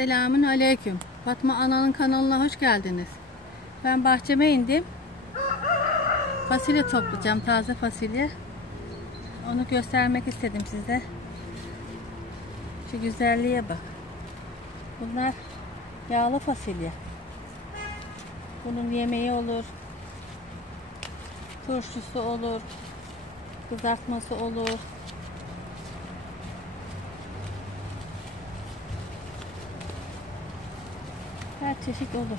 Selamun aleyküm. Fatma Ana'nın kanalına hoş geldiniz. Ben bahçeme indim. Fasulye toplayacağım, taze fasulye. Onu göstermek istedim size. Şu güzelliğe bak. Bunlar yağlı fasulye. Bunun yemeği olur. Turşusu olur. Kızartması olur. Her çeşit olur.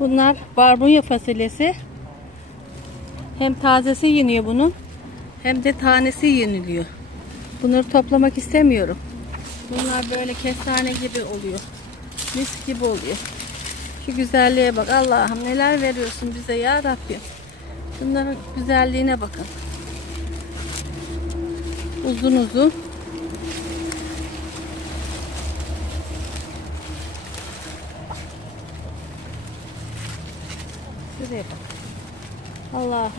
Bunlar barbunya fasulyesi. Hem tazesi yeniyor bunun, hem de tanesi yeniliyor. Bunları toplamak istemiyorum. Bunlar böyle kestane gibi oluyor. Mis gibi oluyor. Şu güzelliğe bak. Allah'ım neler veriyorsun bize ya Rabbim. Bunların güzelliğine bakın. Uzun uzun. Şuraya bak. Allah'ım.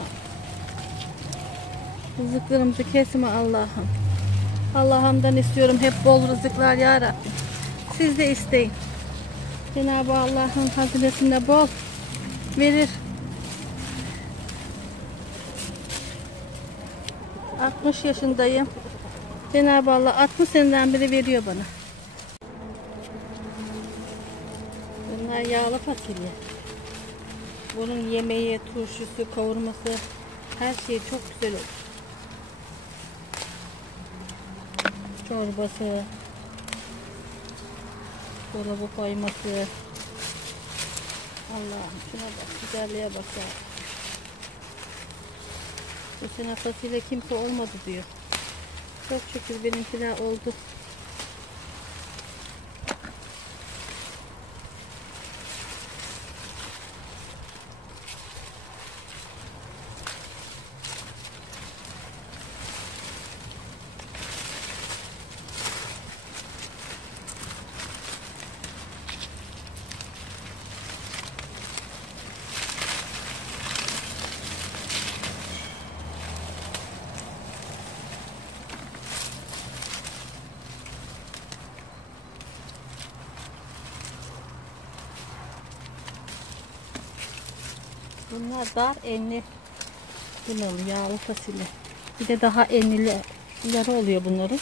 Rızıklarımızı kesme Allah'ım. Allah'ımdan istiyorum hep bol rızıklar ya Rabbim. Siz de isteyin. Cenab-ı Allah'ın hazinesinde bol verir. 60 yaşındayım. Cenab-ı Allah 60 seneden beri veriyor bana. Bunlar yağlı fasulye. Bunun yemeği, turşusu, kavurması, her şey çok güzel olur. Çorbası, dolabı koyması. Allah'ım şuna bak, güzelliğe bak ya. Bu sene fasulye kimse olmadı diyor. Çok şükür benimkiler oldu. Bunlar dar enli bunalı yağlı fasulye. Bir de daha enlileri oluyor bunların.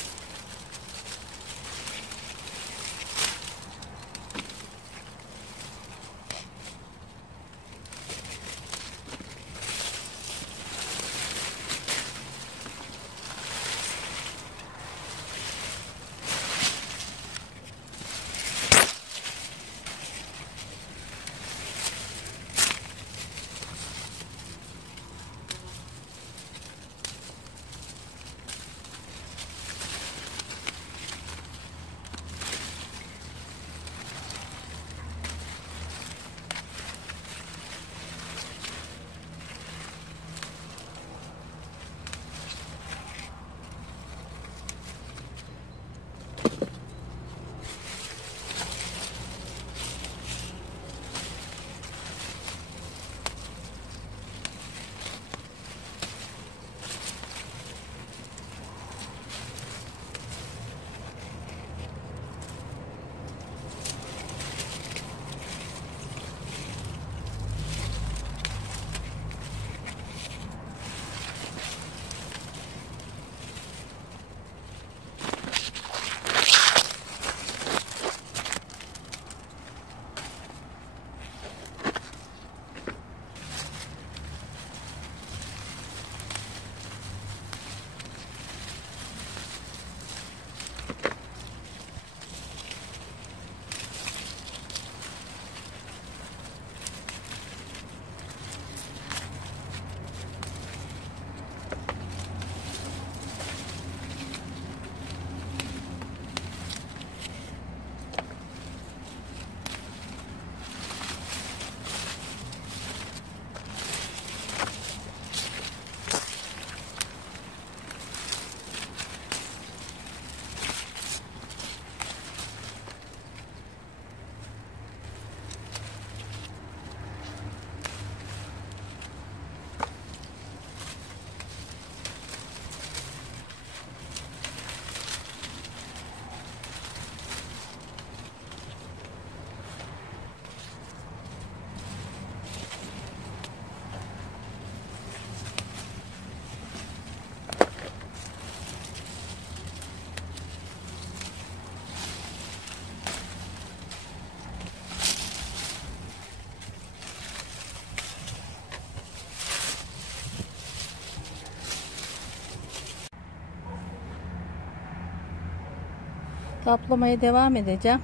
Toplamaya devam edeceğim.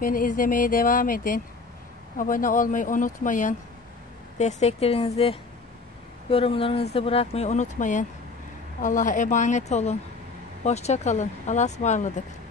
Beni izlemeye devam edin. Abone olmayı unutmayın. Desteklerinizi, yorumlarınızı bırakmayı unutmayın. Allah'a emanet olun. Hoşça kalın. Allah'a ısmarladık.